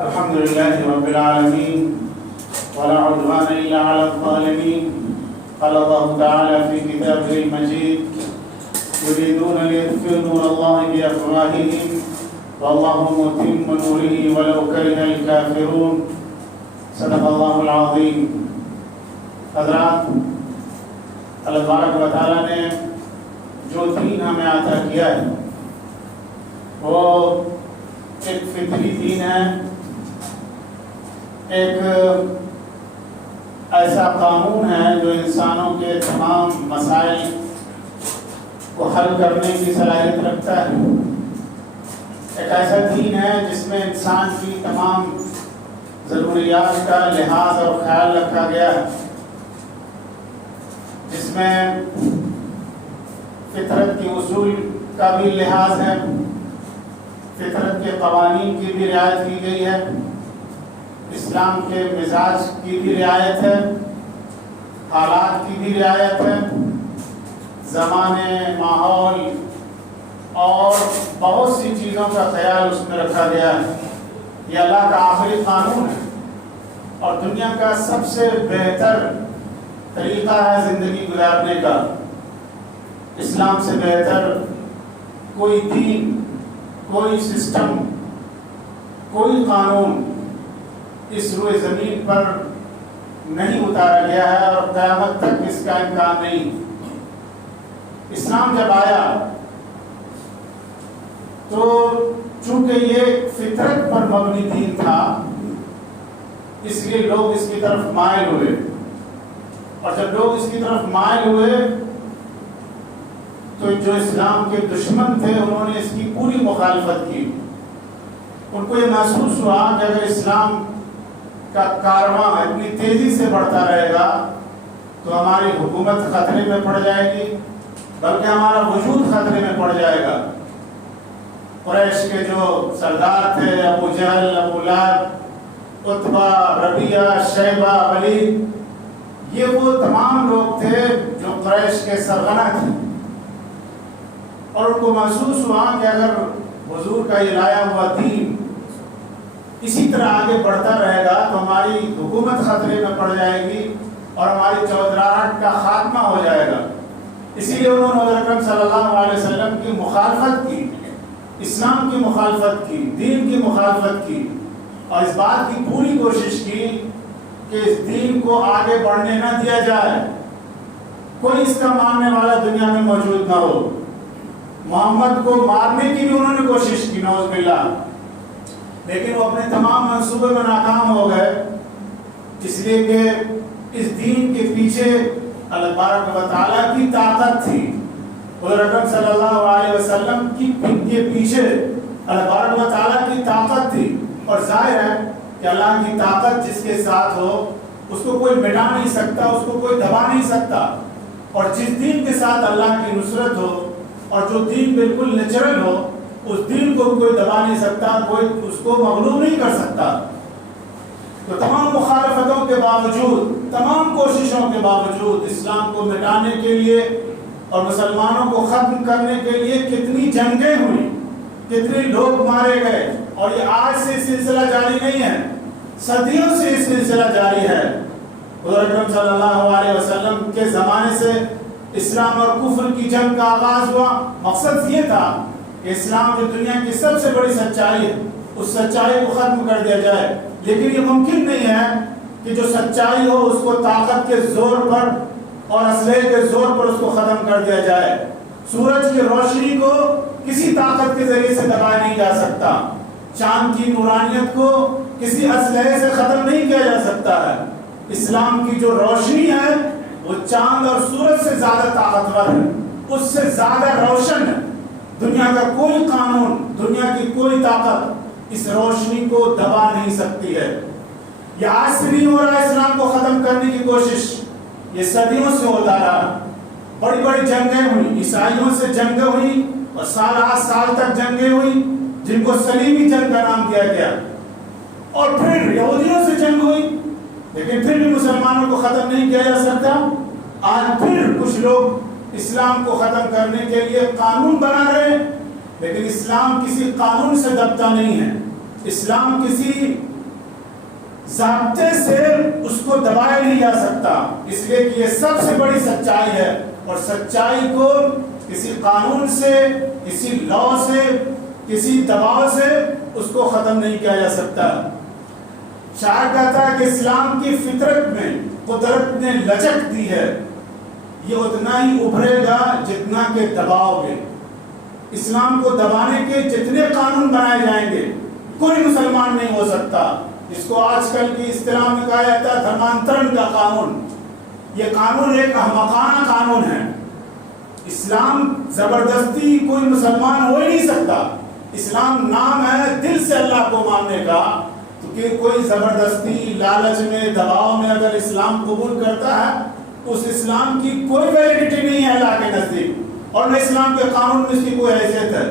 الحمد لله رب العالمين ولا عدوان إلا على الظالمين. قال الله تعالى في كتابه المجيد: يريدون ليطفئوا نور الله بأفواههم والله متم نوره ولو كره الكافرون. صدق الله العظيم. حضرات، اللہ تبارک و تعالیٰ نے جو دین ہمیں عطا کیا ہے وہ ایک فطری دین ہے، ایک ایسا قانون ہے جو انسانوں کے تمام مسائل کو حل کرنے کی صلاحیت رکھتا ہے. ایک ایسا دین ہے جس میں انسان کی تمام ضروریات کا لحاظ اور خیال رکھا گیا ہے، جس میں فطرت کے اصول کا بھی لحاظ ہے، فطرت کے قوانین کی بھی رعایت کی گئی ہے، اسلام کے مزاج کی بھی رعایت ہے، حالات کی بھی رعایت ہے، زمانے، ماحول اور بہت سی چیزوں کا خیال اس میں رکھا گیا ہے. یہ اللہ کا آخری قانون ہے اور دنیا کا سب سے بہتر طریقہ ہے زندگی گزارنے کا. اسلام سے بہتر کوئی دین، کوئی سسٹم، کوئی قانون اس روئے زمین پر نہیں اتارا گیا ہے اور قیامت تک اس کا امکان نہیں. اسلام جب آیا تو چونکہ یہ فطرت پر مبنی دین تھا، اس لیے لوگ اس کی طرف مائل ہوئے، اور جب لوگ اس کی طرف مائل ہوئے تو جو اسلام کے دشمن تھے انہوں نے اس کی پوری مخالفت کی. ان کو یہ محسوس ہوا کہ اگر اسلام کا کارواں اتنی تیزی سے بڑھتا رہے گا تو ہماری حکومت خطرے میں پڑ جائے گی، بلکہ ہمارا وجود خطرے میں پڑ جائے گا. قریش کے جو سردار تھے، ابو جہل، ابو لہب، عتبہ، ربیعہ، شیبہ، ولید، یہ وہ تمام لوگ تھے جو قریش کے سرغنہ تھے، اور ان کو محسوس ہوا کہ اگر حضور کا یہ لایا ہوا دین اسی طرح آگے بڑھتا رہے گا تو ہماری حکومت خطرے میں پڑ جائے گی اور ہماری چودراہٹ کا خاتمہ ہو جائے گا. اسی لیے انہوں نے حضرت اکرم صلی اللہ علیہ وسلم کی مخالفت کی، اسلام کی مخالفت کی، دین کی مخالفت کی، اور اس بات کی پوری کوشش کی کہ اس دین کو آگے بڑھنے نہ دیا جائے، کوئی اس کا ماننے والا دنیا میں موجود نہ ہو. محمد کو مارنے کی بھی انہوں نے کوشش کی، نعوذ باللہ، لیکن وہ اپنے تمام منصوبے میں ناکام ہو گئے، اس لیے کہ اس دین کے پیچھے اللہ تبارک و تعالیٰ کی طاقت تھی. حضرت اکرم صلی اللہ علیہ وسلم کے پیچھے اللہ تبارک و تعالیٰ کی طاقت تھی، اور ظاہر ہے کہ اللہ کی طاقت جس کے ساتھ ہو اس کو کوئی مٹا نہیں سکتا، اس کو کوئی دبا نہیں سکتا. اور جس دین کے ساتھ اللہ کی نصرت ہو اور جو دین بالکل نیچرل ہو، اس دین کو کوئی دبا نہیں سکتا، کوئی اس کو مغلوب نہیں کر سکتا. تو تمام مخالفتوں کے باوجود، تمام کوششوں کے باوجود اسلام کو مٹانے کے لیے اور مسلمانوں کو ختم کرنے کے لیے کتنی جنگیں ہوئی، کتنے لوگ مارے گئے. اور یہ آج سے سلسلہ جاری نہیں ہے، صدیوں سے یہ سلسلہ جاری ہے. حضرت اکرم صلی اللہ علیہ وسلم کے زمانے سے اسلام اور کفر کی جنگ کا آغاز ہوا. مقصد یہ تھا کہ اسلام جو دنیا کی سب سے بڑی سچائی ہے اس سچائی کو ختم کر دیا جائے. لیکن یہ ممکن نہیں ہے کہ جو سچائی ہو اس کو طاقت کے زور پر اور اسلحے کے زور پر اس کو ختم کر دیا جائے. سورج کی روشنی کو کسی طاقت کے ذریعے سے دبایا نہیں جا سکتا، چاند کی نورانیت کو کسی اسلحے سے ختم نہیں کیا جا سکتا ہے. اسلام کی جو روشنی ہے وہ چاند اور سورج سے زیادہ طاقتور ہے، اس سے زیادہ روشن ہے. دنیا کا کوئی قانون، دنیا کی کوئی طاقت اس روشنی کو دبا نہیں سکتی ہے. یہ آج سے نہیں ہو رہا اسلام کو ختم کرنے کی کوشش، یہ صدیوں سے ہوتا رہا. بڑی بڑی جنگیں ہوئی، عیسائیوں سے جنگیں ہوئی اور سال تک جنگیں ہوئی جن کو صلیبی جنگ کا نام دیا گیا، اور پھر یہودیوں سے جنگ ہوئی، لیکن پھر بھی مسلمانوں کو ختم نہیں کیا جا سکتا. آج پھر کچھ لوگ اسلام کو ختم کرنے کے لیے قانون بنا رہے ہیں، لیکن اسلام کسی قانون سے دبتا نہیں ہے. اسلام کسی ضابطے سے اس کو دبایا نہیں جا سکتا، اس لیے کہ یہ سب سے بڑی سچائی ہے، اور سچائی کو کسی قانون سے، کسی لا سے، کسی دباؤ سے اس کو ختم نہیں کیا جا سکتا۔ شاعر کہتا ہے کہ اسلام کی فطرت میں قدرت نے لچک دی ہے، یہ اتنا ہی ابھرے گا جتنا کہ دباؤ گے۔ اسلام کو دبانے کے جتنے قانون بنائے جائیں گے کوئی مسلمان نہیں ہو سکتا۔ اس کو آج کل کی اصطلاح میں کہا جاتا ہے دھرمانترن کا قانون۔ یہ قانون ایک احمقانہ قانون ہے۔ اسلام زبردستی کوئی مسلمان ہو ہی نہیں سکتا۔ اسلام نام ہے دل سے اللہ کو ماننے کا، تو کہ کوئی زبردستی، لالچ میں، دباؤ میں اگر اسلام قبول کرتا ہے، اس اسلام کی کوئی ویلیڈیٹی نہیں ہے اللہ کے نزدیک، اور نہ اسلام کے قانون میں اس کی کوئی حیثیت ہے۔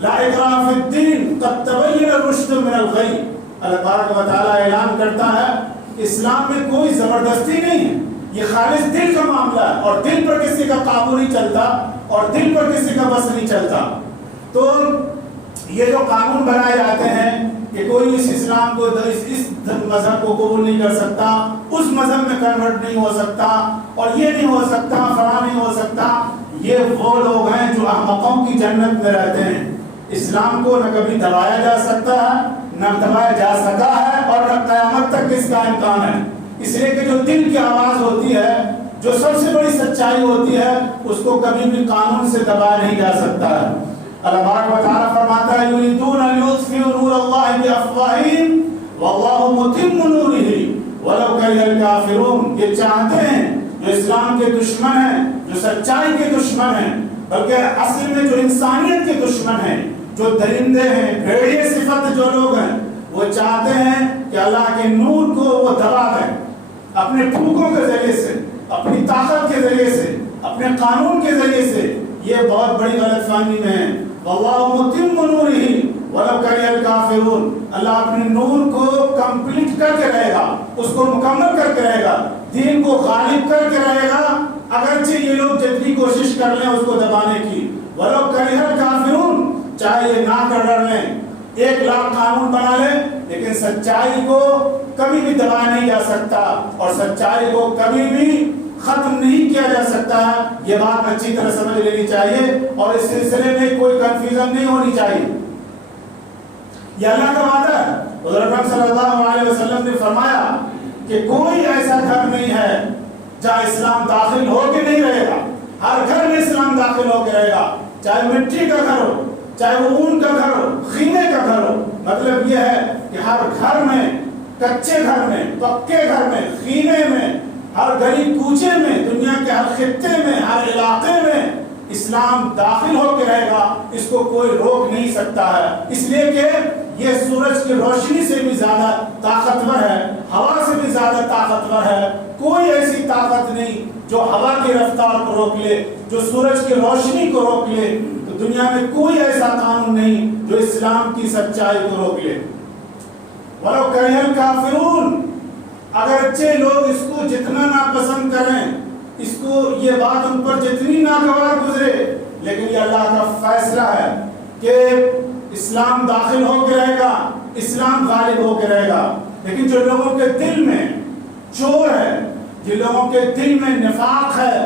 لا اکراہ فی الدین قد تبین الرشد من الغی، اللہ تبارک و تعالیٰ اعلان کرتا ہے کہ اسلام میں کوئی زبردستی نہیں ہے، یہ خالص دل کا معاملہ ہے، اور دل پر کسی کا قابو نہیں چلتا، اور دل پر کسی کا بس نہیں چلتا۔ تو یہ جو قانون بنائے جاتے ہیں کہ کوئی اس اسلام کو، اس مذہب کو قبول نہیں کر سکتا، اس مذہب میں کنورٹ نہیں ہو سکتا، اور یہ نہیں ہو سکتا، فلاں نہیں ہو سکتا، یہ وہ لوگ ہیں جو احمقوں کی جنت میں رہتے ہیں۔ اسلام کو نہ کبھی دبایا جا سکتا ہے، نہ دبایا جا سکا ہے، اور نہ قیامت تک اس کا امکان ہے۔ اس لیے کہ جو دل کی آواز ہوتی ہے، جو سب سے بڑی سچائی ہوتی ہے، اس کو کبھی بھی قانون سے دبایا نہیں جا سکتا ہے۔ اللہ تبارک و تعالیٰ فرماتا ہے یریدون لیطفئوا نور اللہ بافواہہم واللہ متم نورہ ولو کرہ الکافرون، یہ چاہتے ہیں، جو اسلام کے دشمن ہیں، جو سچائی کے دشمن ہیں، بلکہ اصل میں جو انسانیت کے دشمن ہیں، جو درندے ہیں، بھیڑیے صفت جو لوگ ہیں، وہ چاہتے ہیں کہ اللہ کے نور کو وہ دبا دیں اپنے پھونکوں کے ذریعے سے، اپنی طاقت کے ذریعے سے، اپنے قانون کے ذریعے سے۔ یہ بہت بڑی غلط فہمی میں ہے۔ واللہ متم نورہ ولو کرہ الکافرون، اللہ اپنے نور کو کمپلیٹ کر کے رہے گا، اس کو مکمل کر کے رہے گا، دین کو غالب کر کے رہے گا، اگرچہ یہ لوگ جتنی کوشش کر لیں اس کو دبانے کی۔ ولو کرہ الکافرون، چاہے یہ نہ کر ڈر لیں، 1,00,000 قانون بنا لیں، لیکن سچائی کو کبھی بھی دبایا نہیں جا سکتا، اور سچائی کو کبھی بھی ختم نہیں کیا جا سکتا ہے۔ یہ بات اچھی طرح سمجھ لینی چاہیے، اور اس سلسلے میں کوئی کنفیوژن نہیں ہونی چاہیے۔ یہ اللہ کا وعدہ ہے۔ حضور اکرم صلی اللہ علیہ وسلم نے فرمایا کہ کوئی ایسا گھر نہیں ہے جہاں اسلام داخل ہو کے نہیں رہے گا، ہر گھر میں اسلام داخل ہو کے رہے گا، چاہے مٹی کا گھر ہو، چاہے وہ اون کا گھر ہو، خیمے کا گھر ہو۔ مطلب یہ ہے کہ ہر گھر میں، کچے گھر میں، پکے گھر میں، خیمے میں، ہر گلی کوچے میں، دنیا کے ہر خطے میں، ہر علاقے میں اسلام داخل ہو کے رہے گا، اس کو کوئی روک نہیں سکتا ہے۔ اس لیے کہ یہ سورج کی روشنی سے بھی زیادہ طاقتور ہے، ہوا سے بھی زیادہ طاقتور ہے۔ کوئی ایسی طاقت نہیں جو ہوا کی رفتار کو روک لے، جو سورج کی روشنی کو روک لے۔ تو دنیا میں کوئی ایسا قانون نہیں جو اسلام کی سچائی کو روک لے۔ وَلَوْ كَرِهَ الْكَافِرُونَ، اگرچہ لوگ اس کو جتنا ناپسند کریں، اس کو یہ بات ان پر جتنی ناگوار گزرے، لیکن یہ اللہ کا فیصلہ ہے کہ اسلام داخل ہو کے رہے گا، اسلام غالب ہو کے رہے گا۔ لیکن جو لوگوں کے دل میں چور ہے، جن لوگوں کے دل میں نفاق ہے،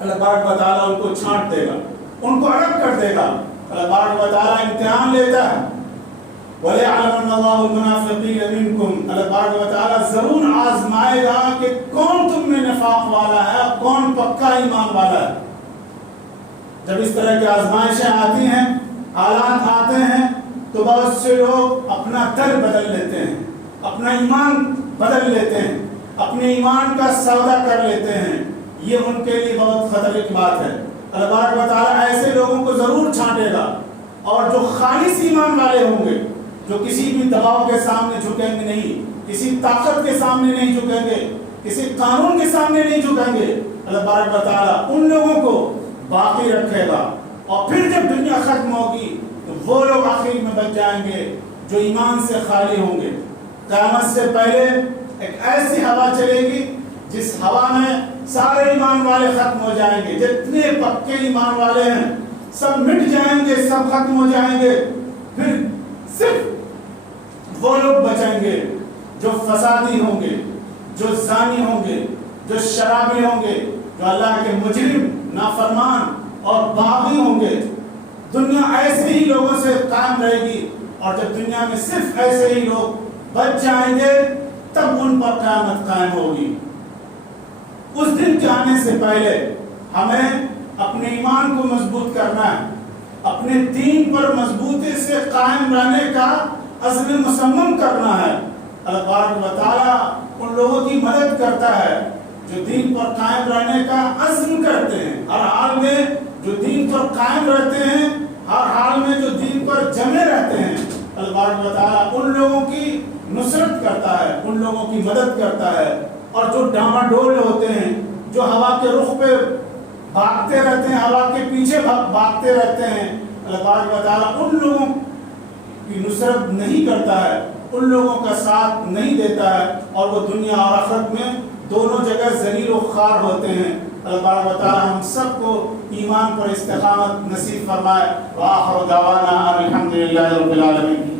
اللہ تبارک و تعالیٰ ان کو چھانٹ دے گا، ان کو الگ کر دے گا۔ اللہ تبارک و تعالیٰ امتحان لیتا ہے۔ وَلِيَعْلَمَنَّ اللَّهُ الْمُنَافِقِينَ مِنْكُمْ، اللہ تبارک و تعالیٰ ضرور آزمائے گا کہ کون تم میں نفاق والا ہے، کون پکا ایمان والا ہے۔ جب اس طرح کی آزمائشیں آتی ہیں، حالات آتے ہیں، تو بہت سے لوگ اپنا در بدل لیتے ہیں، اپنا ایمان بدل لیتے ہیں، اپنے ایمان کا سودا کر لیتے ہیں۔ یہ ان کے لیے بہت خطرے کی بات ہے۔ اللہ تبارک و تعالیٰ ایسے لوگوں کو ضرور چھانٹے گا، اور جو خالص ایمان والے ہوں گے، جو کسی بھی دباؤ کے سامنے جھکیں گے نہیں، کسی طاقت کے سامنے نہیں جھکیں گے، کسی قانون کے سامنے نہیں جھکیں گے، اللہ تبارک و تعالیٰ ان لوگوں کو باقی رکھے گا۔ اور پھر جب دنیا ختم ہوگی تو وہ لوگ آخر میں بچ جائیں گے جو ایمان سے خالی ہوں گے۔ قیامت سے پہلے ایک ایسی ہوا چلے گی جس ہوا میں سارے ایمان والے ختم ہو جائیں گے، جتنے پکے ایمان والے ہیں سب مٹ جائیں گے، سب ختم ہو جائیں گے۔ پھر صرف وہ لوگ بچیں گے جو فسادی ہوں گے، جو زانی ہوں گے، جو شرابی ہوں گے، جو اللہ کے مجرم، نافرمان اور باغی ہوں گے، دنیا ایسے ہی لوگوں سے قائم رہے گی، اور جب دنیا میں صرف ایسے ہی لوگ بچ جائیں گے تب ان پر قیامت قائم ہوگی۔ اس دن کے آنے سے پہلے ہمیں اپنے ایمان کو مضبوط کرنا ہے، اپنے دین پر مضبوطی سے قائم رہنے کا عزم مصمم کرنا ہے۔ اللہ تبارک و تعالیٰ ان لوگوں کی مدد کرتا ہے جو دین پر قائم رہنے کا عزم کرتے ہیں، ہر حال میں جو دین پر قائم رہتے ہیں، ہر حال میں جو دین پر جمے رہتے ہیں۔ اللہ تبارک و تعالیٰ ان لوگوں کی نصرت کرتا ہے، ان لوگوں کی مدد کرتا ہے، اور جو ڈاماڈول ہوتے ہیں، جو ہوا کے رخ پہ بھاگتے رہتے ہیں، ہوا کے پیچھے بھاگتے رہتے ہیں، اللہ تبارک و تعالیٰ ان لوگوں کی نصرت نہیں کرتا ہے، ان لوگوں کا ساتھ نہیں دیتا ہے، اور وہ دنیا اور آخرت میں دونوں جگہ ذلیل و خوار ہوتے ہیں۔ اللہ تبارک و تعالیٰ ہم سب کو ایمان پر استقامت نصیب فرمائے۔ وآخر دعوانا الحمدللہ رب العالمین۔